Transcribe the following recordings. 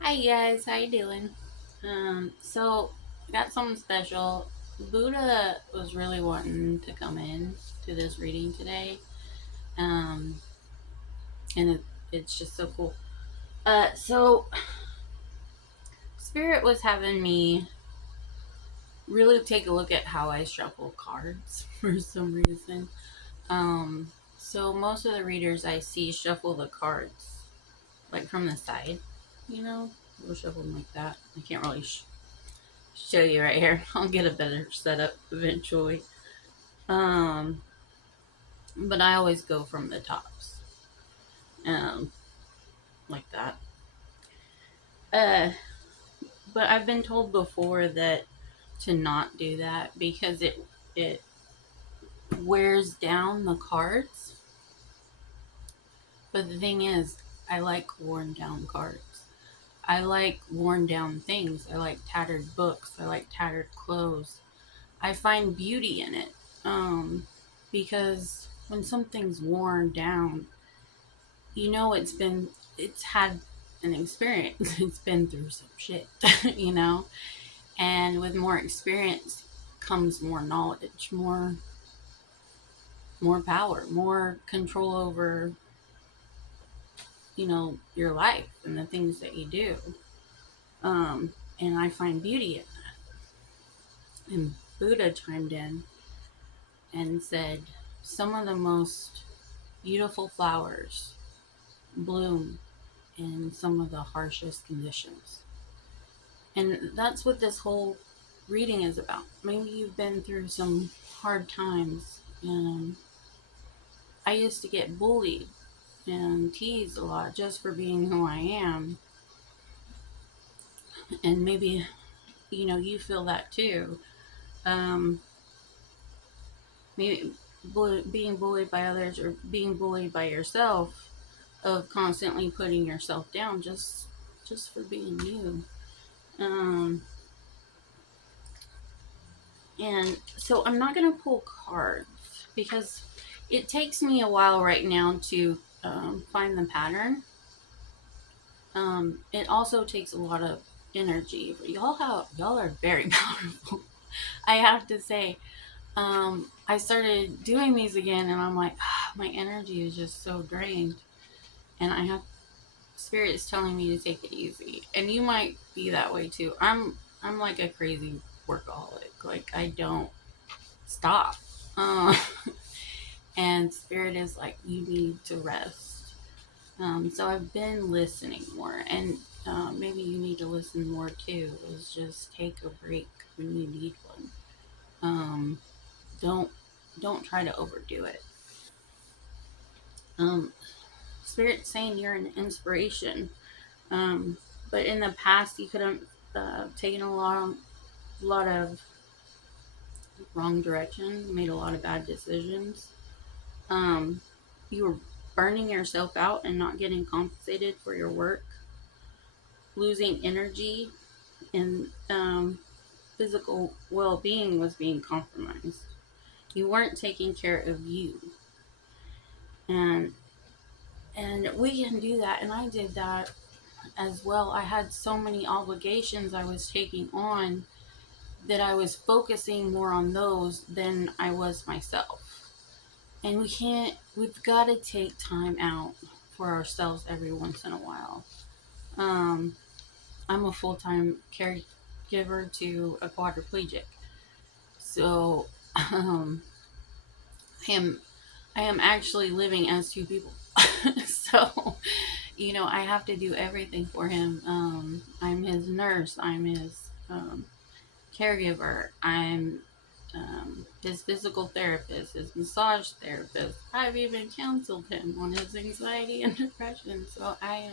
Hi guys, how you doing? So I got something special. Buddha was really wanting to come in to this reading today, um, and it's just so cool. So Spirit was having me really take a look at how I shuffle cards for some reason. So most of the readers I see shuffle the cards like from the side, you know, we'll shuffle them like that. I can't really show you right here. I'll get a better setup eventually. Um, but I always go from the tops, um, like that. Uh, but I've been told before that to not do that because it wears down the cards. But the thing is, I like worn down cards. I like worn down things. I like tattered books. I like tattered clothes. I find beauty in it. Because when something's worn down, it's had an experience. It's been through some shit, you know? And with more experience comes more knowledge, more power, more control over, your life and the things that you do. And I find beauty in that. And Buddha chimed in and said, some of the most beautiful flowers bloom in some of the harshest conditions. And that's what this whole reading is about. Maybe you've been through some hard times. I used to get bullied and teased a lot just for being who I am. And maybe, you feel that too. Um, maybe being bullied by others or being bullied by yourself, of constantly putting yourself down just for being you. Um, And so I'm not going to pull cards because it takes me a while right now to find the pattern. It also takes a lot of energy. Y'all are very powerful. I have to say, I started doing these again, and I'm like, my energy is just so drained, and I have spirit is telling me to take it easy, and you might be that way too. I'm like a crazy workaholic. Like I don't stop. Uh, and spirit is like, you need to rest. So I've been listening more, and maybe you need to listen more too. Is just take a break when you need one. Um, don't don't try to overdo it. Um, Spirit's saying you're an inspiration, um, but in the past you could have taken a lot of wrong direction, made a lot of bad decisions. Um, you were burning yourself out and not getting compensated for your work, losing energy, and physical well being was being compromised. You weren't taking care of you. And we can do that, and I did that as well. I had so many obligations I was taking on that I was focusing more on those than I was myself. And we've got to take time out for ourselves every once in a while. Um, I'm a full time caregiver to a quadriplegic. So um, I am I am actually living as two people. So I have to do everything for him. I'm his nurse. I'm his caregiver. I'm his physical therapist, his massage therapist. I've even counseled him on his anxiety and depression. So I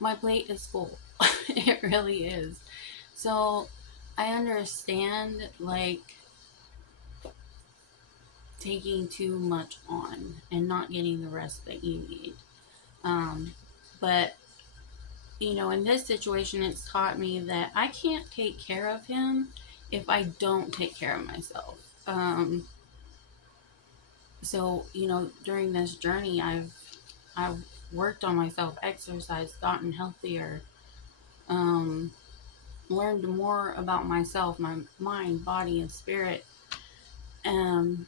my plate is full. It really is. So I understand like taking too much on and not getting the rest that you need. But in this situation, it's taught me that I can't take care of him if I don't take care of myself. So during this journey, I've worked on myself, exercised, gotten healthier, um, learned more about myself, my mind, body, and spirit. Um,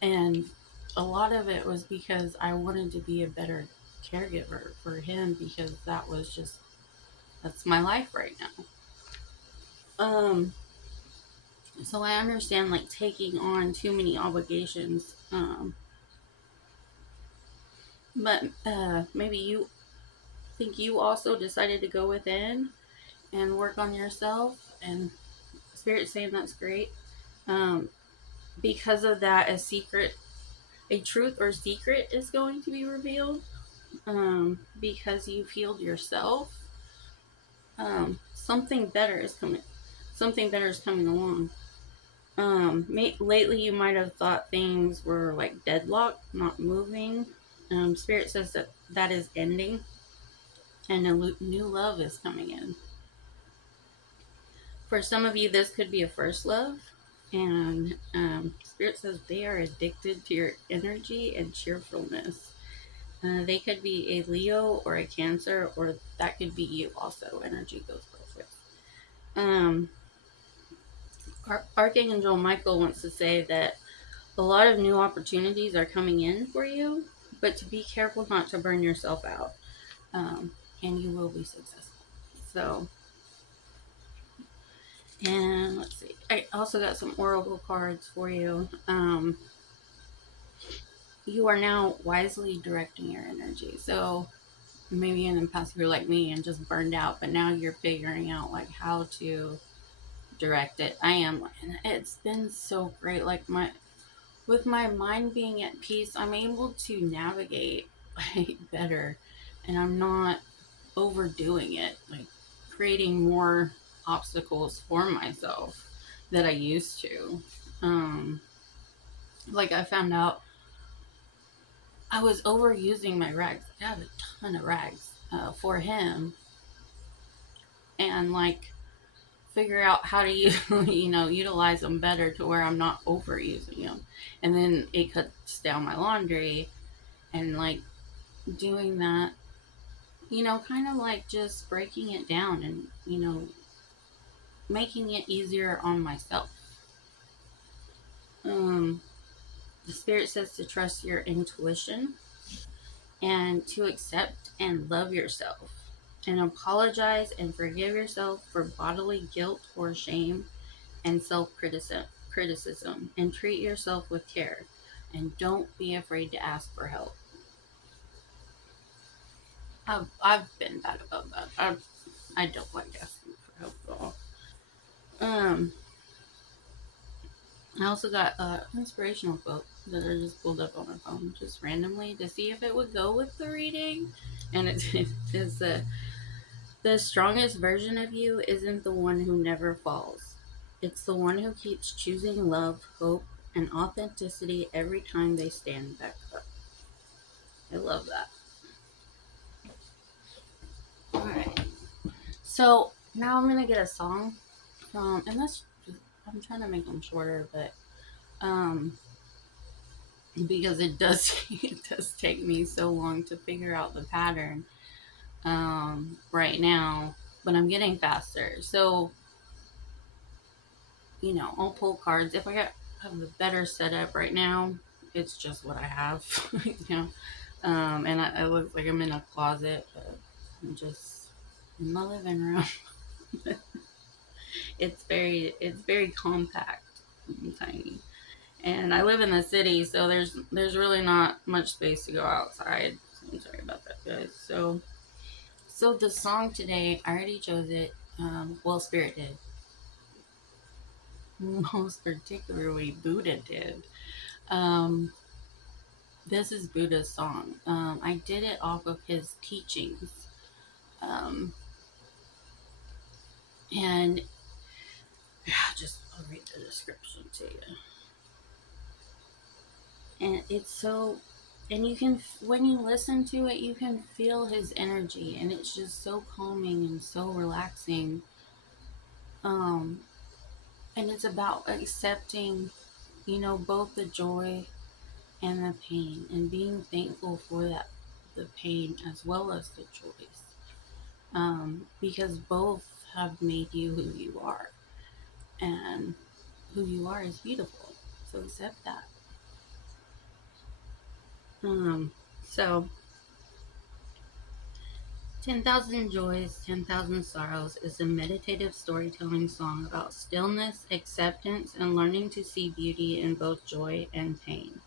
and a lot of it was because I wanted to be a better caregiver for him because that's my life right now. So I understand like taking on too many obligations. But maybe you think you also decided to go within and work on yourself, and Spirit's saying that's great. Um, because of that, a truth or secret is going to be revealed. Because you've healed yourself, something better is coming. Something better is coming along. Lately you might have thought things were like deadlocked, not moving. Spirit says that that is ending, and a new love is coming in. For some of you, this could be a first love, and Spirit says they are addicted to your energy and cheerfulness. They could be a Leo or a Cancer, or that could be you also. Energy goes both ways. Um, Archangel Michael wants to say that a lot of new opportunities are coming in for you, but to be careful not to burn yourself out, um, and you will be successful. So, and let's see, I also got some oracle cards for you. You are now wisely directing your energy. So maybe in the past you're like me and just burned out, but now you're figuring out like how to direct it. I am, and it's been so great. Like with my mind being at peace, I'm able to navigate like better, and I'm not overdoing it, like creating more obstacles for myself that I used to. Um, like I found out I was overusing my rags. I have a ton of rags for him, and like figure out how to use, utilize them better to where I'm not overusing them. And then it cuts down my laundry, and like doing that, kind of like just breaking it down and making it easier on myself. Um, the spirit says to trust your intuition and to accept and love yourself and apologize and forgive yourself for bodily guilt or shame and self criticism, and treat yourself with care, and don't be afraid to ask for help. I've been bad about that. I don't like asking for help at all. Um, I also got an inspirational quote that I just pulled up on my phone just randomly to see if it would go with the reading, and it is the strongest version of you isn't the one who never falls. It's the one who keeps choosing love, hope, and authenticity every time they stand back up. I love that. All right. So now I'm gonna get a song from, and that's I'm trying to make them shorter, but um, because it does it does take me so long to figure out the pattern right now, but I'm getting faster. So I'll pull cards if I have a better setup right now. It's just what I have, you know. And I look like I'm in a closet, but I'm just in my living room. It's very compact and tiny. And I live in the city, so there's really not much space to go outside. So I'm sorry about that, guys. So the song today, I already chose it. Well, Spirit did. Most particularly, Buddha did. Um, this is Buddha's song. I did it off of his teachings. Um, and yeah, I'll read the description to you. And it's so, and when you listen to it, you can feel his energy, and it's just so calming and so relaxing. Um, and it's about accepting, both the joy and the pain, and being thankful for that the pain as well as the joys, because both have made you who you are, and who you are is beautiful. So accept that. So 10,000 Joys, 10,000 Sorrows is a meditative storytelling song about stillness, acceptance, and learning to see beauty in both joy and pain.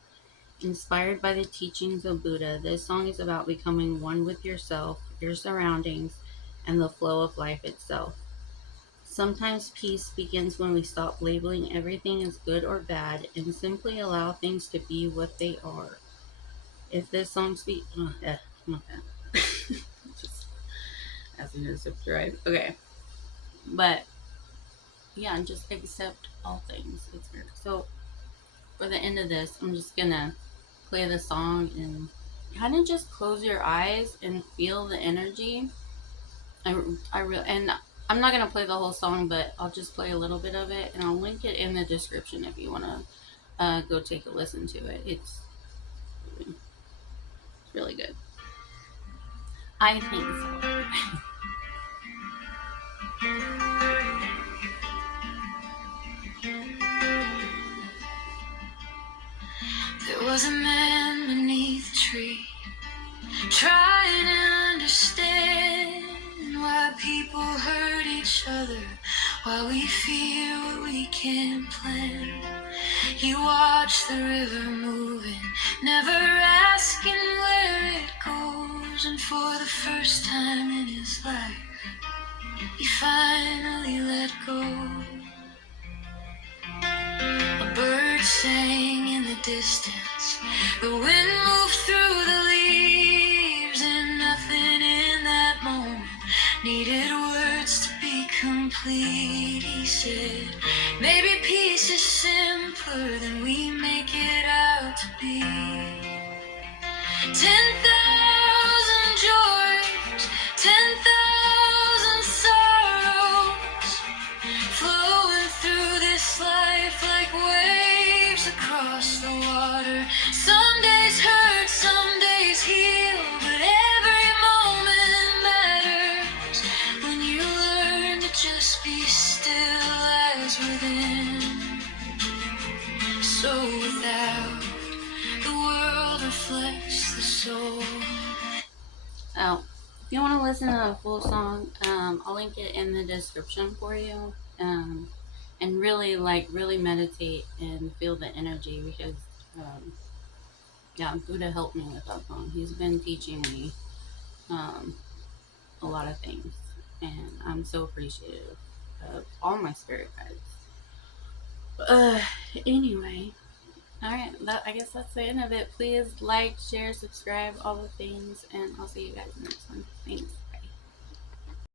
Inspired by the teachings of Buddha, this song is about becoming one with yourself, your surroundings, and the flow of life itself. Sometimes peace begins when we stop labeling everything as good or bad and simply allow things to be what they are. If this song speaks, just asking to subscribe. Okay, but yeah, just accept all things. It's weird. So for the end of this, I'm just gonna play the song and kind of just close your eyes and feel the energy. And I'm not gonna play the whole song, but I'll just play a little bit of it, and I'll link it in the description if you wanna go take a listen to it. It's really good. I think so. There was a man beneath a tree, trying to understand why people hurt each other, why we fear what we can't plan. He watched the river moving, never asking where it goes, and for the first time in his life, he finally let go. A bird sang in the distance, the wind moved through the leaves, and nothing in that moment needed words to be complete. He said, maybe peace is simpler than we make it out to be. 10,000 joys, 10,000 sorrows, flowing through this life like waves across the water. Some days hurt, some days heal, but every moment matters when you learn to just be still as within. So without, the world reflects the soul. Oh, if you want to listen to the full song, I'll link it in the description for you. And really, really meditate and feel the energy, because, yeah, Buddha helped me with that song. He's been teaching me um, a lot of things, and I'm so appreciative of all my spirit guides. Uh, anyway, all right, I guess that's the end of it. Please like, share, subscribe, all the things, and I'll see you guys in the next one. Thanks.